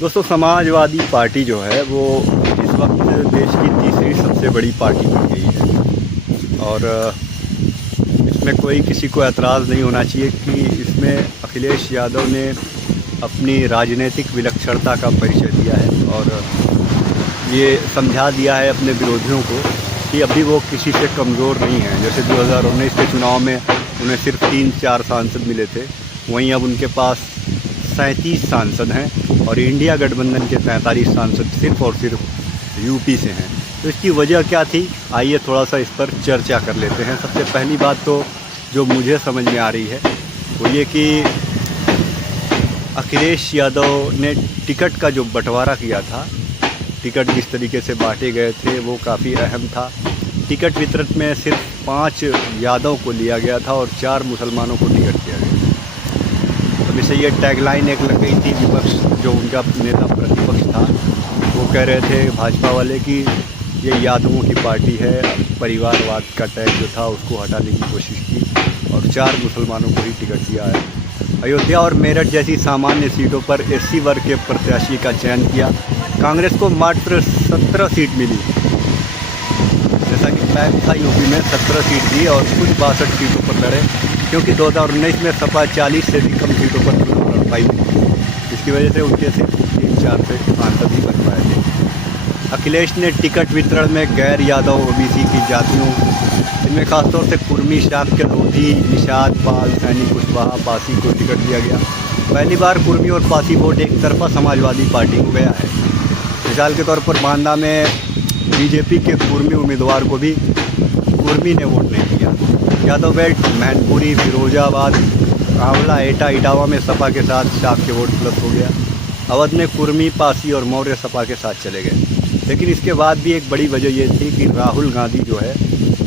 दोस्तों, समाजवादी पार्टी जो है वो इस वक्त देश की तीसरी सबसे बड़ी पार्टी बन गई है। और इसमें कोई किसी को एतराज़ नहीं होना चाहिए कि इसमें अखिलेश यादव ने अपनी राजनीतिक विलक्षणता का परिचय दिया है और ये समझा दिया है अपने विरोधियों को कि अभी वो किसी से कमज़ोर नहीं हैं। जैसे 2019 के चुनाव में उन्हें सिर्फ 3-4 सांसद मिले थे, वहीं अब उनके पास 37 सांसद हैं और इंडिया गठबंधन के 43 सांसद सिर्फ और सिर्फ यूपी से हैं। तो इसकी वजह क्या थी, आइए थोड़ा सा इस पर चर्चा कर लेते हैं। सबसे पहली बात तो जो मुझे समझ में आ रही है वो ये कि अखिलेश यादव ने टिकट का जो बंटवारा किया था, टिकट जिस तरीके से बांटे गए थे वो काफ़ी अहम था। टिकट वितरण में सिर्फ 5 यादव को लिया गया था और 4 मुसलमानों को टिकट दिया गया। अब इससे ये टैगलाइन एक लग गई थी, विपक्ष जो उनका नेता प्रतिपक्ष था वो कह रहे थे भाजपा वाले कि ये यादवों की पार्टी है, परिवारवाद का टैग जो था उसको हटाने की कोशिश की और 4 मुसलमानों को ही टिकट दिया है। अयोध्या और मेरठ जैसी सामान्य सीटों पर एससी वर्ग के प्रत्याशी का चयन किया। कांग्रेस को मात्र 17 सीट मिली, जैसा कि तय था। यूपी में 17 सीट दी और कुछ 62 सीटों पर लड़े, क्योंकि 2019 में सपा 40 से भी कम सीटों पर लड़ पाई थी। इसकी वजह से उनके सिर्फ 3-4 से सांसद ही बन पाए थे। अखिलेश ने टिकट वितरण में गैर यादव ओबीसी की जातियों, इनमें खासतौर से कुर्मी, शाक्य, लोधी, निषाद, पाल, सैनी, कुशवाहा, पासी को टिकट दिया गया। पहली बार कुर्मी और पासी वोट एक तरफा समाजवादी पार्टी को गया है। मिसाल के तौर पर बांदा में बीजेपी के कुर्मी उम्मीदवार को भी कुर्मी ने वोट नहीं दिया। यादव बेल्ट, मैनपुरी, फिरोजाबाद, आंवला, एटा, इटावा में सपा के साथ शाक्य वोट प्लस हो गया। अवध में कुर्मी, पासी और मौर्य सपा के साथ चले गए। लेकिन इसके बाद भी एक बड़ी वजह ये थी कि राहुल गांधी जो है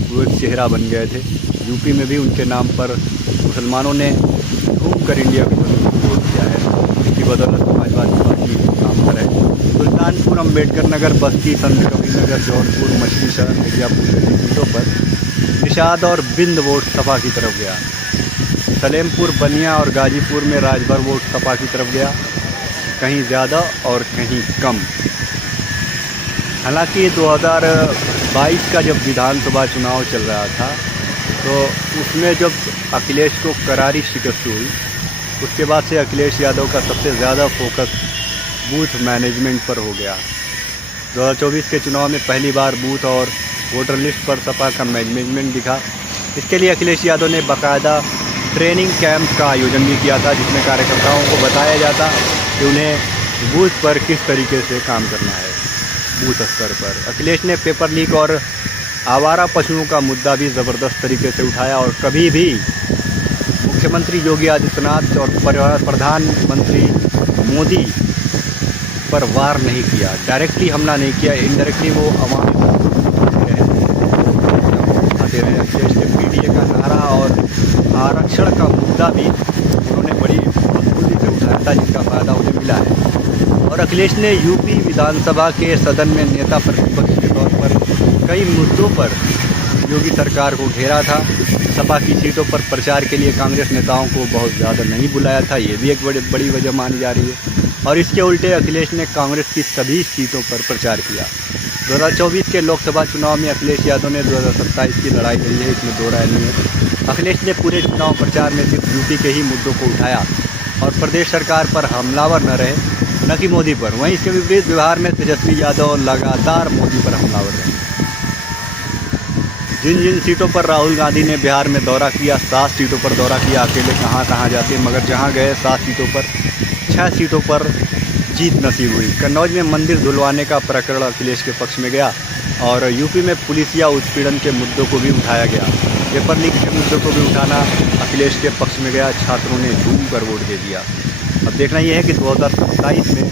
वो एक चेहरा बन गए थे। यूपी में भी उनके नाम पर मुसलमानों ने घूम कर इंडिया गठबंधन को वोट दिया है। इसकी बदौलत समाजवादी पार्टी काम पर है। सुल्तानपुर, अम्बेडकर नगर, बस्ती, संत कबीरनगर, जौनपुर, मछली शहर, मिर्जापुर जैसी सीटों पर निषाद और बिंद वोट सपा की तरफ गया। सलेमपुर, बनिया और गाजीपुर में राजभर वोट सपा की तरफ गया, कहीं ज़्यादा और कहीं कम। हालांकि 2022 का जब विधानसभा चुनाव चल रहा था तो उसमें जब अखिलेश को करारी शिकस्त हुई, उसके बाद से अखिलेश यादव का सबसे ज़्यादा फोकस बूथ मैनेजमेंट पर हो गया। 2024 के चुनाव में पहली बार बूथ और वोटर लिस्ट पर सपा का मैनेजमेंट दिखा। इसके लिए अखिलेश यादव ने बाकायदा ट्रेनिंग कैंप का आयोजन भी किया था, जिसमें कार्यकर्ताओं को बताया जाता कि उन्हें बूथ पर किस तरीके से काम करना है। बूथ स्तर पर अखिलेश ने पेपर लीक और आवारा पशुओं का मुद्दा भी ज़बरदस्त तरीके से उठाया और कभी भी मुख्यमंत्री योगी आदित्यनाथ और प्रधानमंत्री मोदी पर वार नहीं किया। डायरेक्टली हमला नहीं किया, इनडायरेक्टली वो अवामी आते रहे। अखिलेश ने पीडीए का नारा और आरक्षण का मुद्दा भी उन्होंने बड़ी मजबूती से उठाया था, जिसका फ़ायदा उन्हें मिला है। और अखिलेश ने यूपी विधानसभा के सदन में नेता प्रतिपक्ष के तौर पर कई मुद्दों पर योगी सरकार को घेरा था। सपा की सीटों पर प्रचार के लिए कांग्रेस नेताओं को बहुत ज़्यादा नहीं बुलाया था, ये भी एक बड़ी वजह मानी जा रही है। और इसके उल्टे अखिलेश ने कांग्रेस की सभी सीटों पर प्रचार किया। 2024 के लोकसभा चुनाव में अखिलेश यादव ने 2027 की लड़ाई लड़ी है, इसमें दो राय नहीं है। अखिलेश ने पूरे चुनाव प्रचार में सिर्फ यूपी के ही मुद्दों को उठाया और प्रदेश सरकार पर हमलावर न रहे, न कि मोदी पर। वहीं इसके विपरीत बिहार में तेजस्वी यादव लगातार मोदी पर हमलावर रहे। जिन सीटों पर राहुल गांधी ने बिहार में दौरा किया, 7 सीटों पर दौरा किया, अकेले कहाँ जाते, मगर जहाँ गए 7 सीटों पर 6 सीटों पर जीत नसीब हुई। कन्नौज में मंदिर धुलवाने का प्रकरण अखिलेश के पक्ष में गया और यूपी में पुलिसिया उत्पीड़न के मुद्दों को भी उठाया गया। पेपर लीक के मुद्दों को भी उठाना अखिलेश के पक्ष में गया। छात्रों ने झूम कर वोट दे दिया। अब देखना यह है कि 2027 में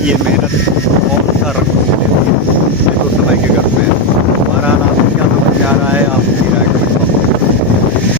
ये मेहनत कौन सा रंग लेती है। ये तो समय के घर में हमारा नाम क्या समझ में आ रहा है, आप